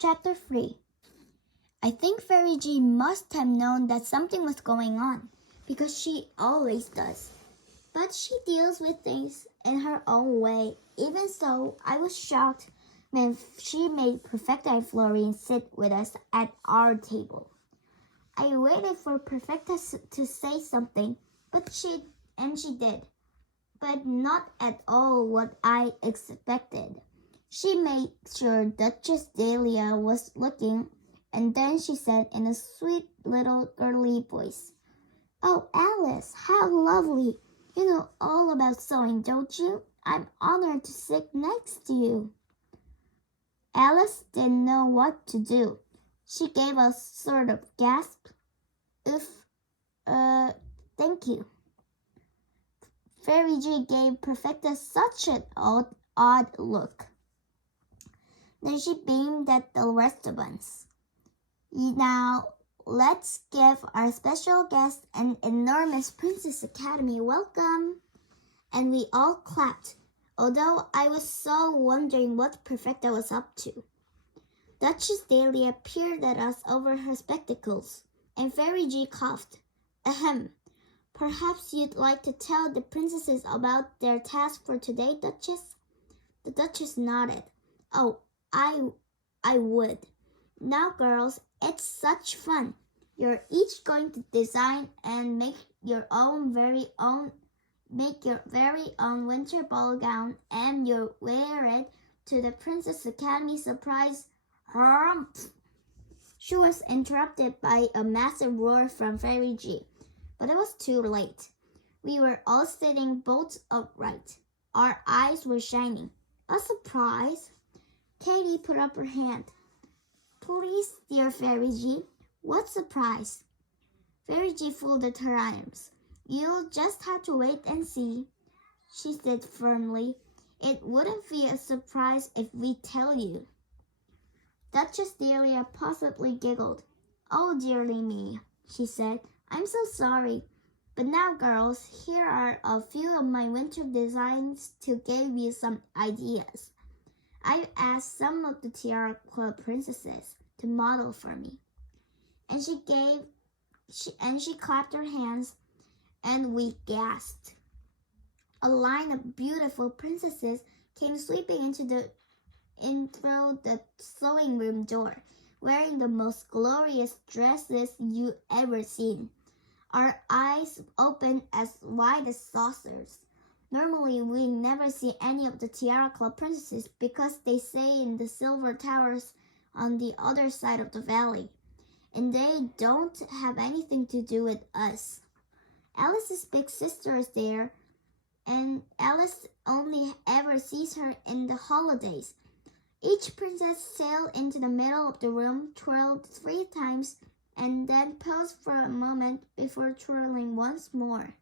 Chapter 3. I think Fairy G must have known that something was going on, because she always does. But she deals with things in her own way. Even so, I was shocked when she made Perfecta and Florine sit with us at our table. I waited for Perfecta to say something, but she did, but not at all what I expected. She made sure Duchess Dahlia was looking, and then she said in a sweet little girly voice, "Oh, Alice, how lovely! You know all about sewing, don't you? I'm honored to sit next to you." Alice didn't know what to do. She gave a sort of gasp. Thank you." Fairy G gave Perfecta such an odd look. Then she beamed at the rest of us. "Now, let's give our special guest an enormous Princess Academy welcome." And we all clapped, although I was so wondering what Perfecta was up to. Duchess Dahlia peered at us over her spectacles, and Fairy G coughed. "Ahem. Perhaps you'd like to tell the princesses about their task for today, Duchess?" The Duchess nodded. "Oh, I would. Now, girls, it's such fun. You're each going to design and make your very own winter ball gown, and you'll wear it to the Princess Academy surprise." Harumph! She was interrupted by a massive roar from Fairy G, but it was too late. We were all sitting bolt upright. Our eyes were shining. "A surprise?" Katie put up her hand. "Please, dear Fairy G, what surprise?" Fairy G folded her arms. "You'll just have to wait and see," she said firmly. "It wouldn't be a surprise if we tell you." Duchess Dahlia possibly giggled. "Oh, dearly me," she said. "I'm so sorry. But now, girls, here are a few of my winter designs to give you some ideas. I've asked some of the Tiara Club princesses to model for me." And she clapped her hands, and we gasped. A line of beautiful princesses came sweeping through the sewing room door, wearing the most glorious dresses you ever seen. Our eyes opened as wide as saucers. Normally, we never see any of the Tiara Club princesses because they stay in the silver towers on the other side of the valley, and they don't have anything to do with us. Alice's big sister is there, and Alice only ever sees her in the holidays. Each princess sailed into the middle of the room, twirled 3 times, and then paused for a moment before twirling once more.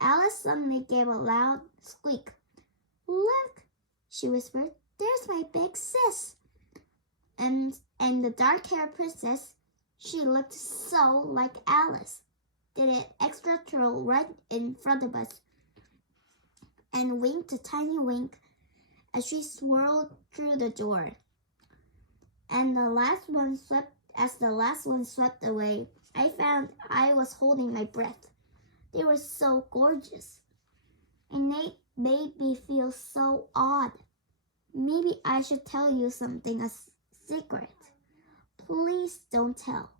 Alice suddenly gave a loud squeak. "Look," she whispered, "there's my big sis." And the dark-haired princess, she looked so like Alice, did an extra twirl right in front of us and winked a tiny wink as she swirled through the door. And the last one swept away, I found I was holding my breath. They were so gorgeous, and they made me feel so odd. Maybe I should tell you something, a secret. Please don't tell.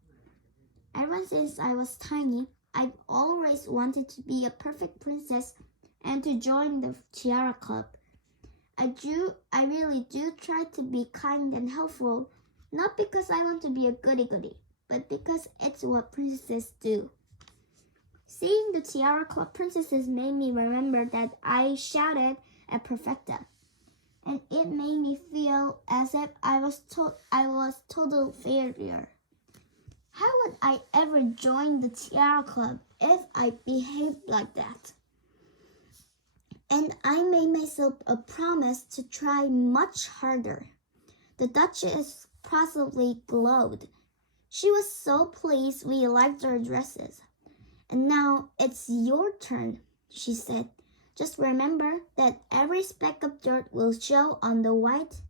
Ever since I was tiny, I've always wanted to be a perfect princess and to join the Tiara Club. I really do try to be kind and helpful, not because I want to be a goody-goody, but because it's what princesses do. Seeing the Tiara Club princesses made me remember that I shouted at Perfecta, and it made me feel as if I was total failure. How would I ever join the Tiara Club if I behaved like that? And I made myself a promise to try much harder. The Duchess possibly glowed. She was so pleased we liked our dresses. "And now it's your turn," she said. "Just remember that every speck of dirt will show on the white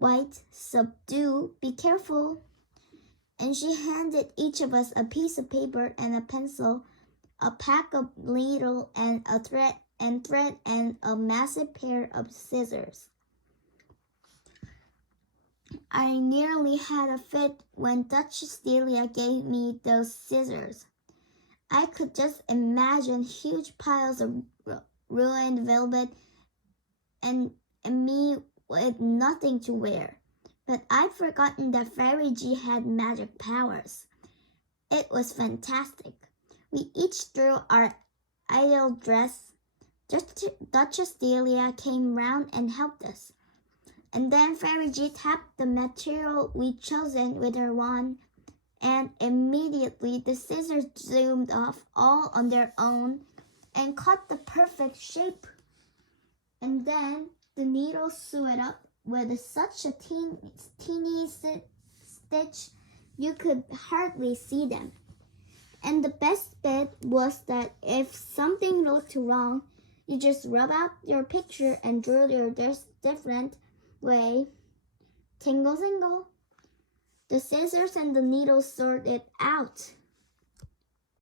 white, subdue, be careful. And she handed each of us a piece of paper and a pencil, a pack of needles and a thread and a massive pair of scissors. I nearly had a fit when Duchess Delia gave me those scissors. I could just imagine huge piles of ruined velvet and me with nothing to wear. But I'd forgotten that Fairy G had magic powers. It was fantastic. We each threw our ideal dress. Duchess Delia came round and helped us. And then Fairy G tapped the material we'd chosen with her wand, and immediately the scissors zoomed off all on their own and caught the perfect shape. And then the needles sewed up with such a teeny stitch you could hardly see them. And the best bit was that if something looked wrong, you just rub out your picture and drew your dress different way. Tingle, tingle. The scissors and the needles sorted it out.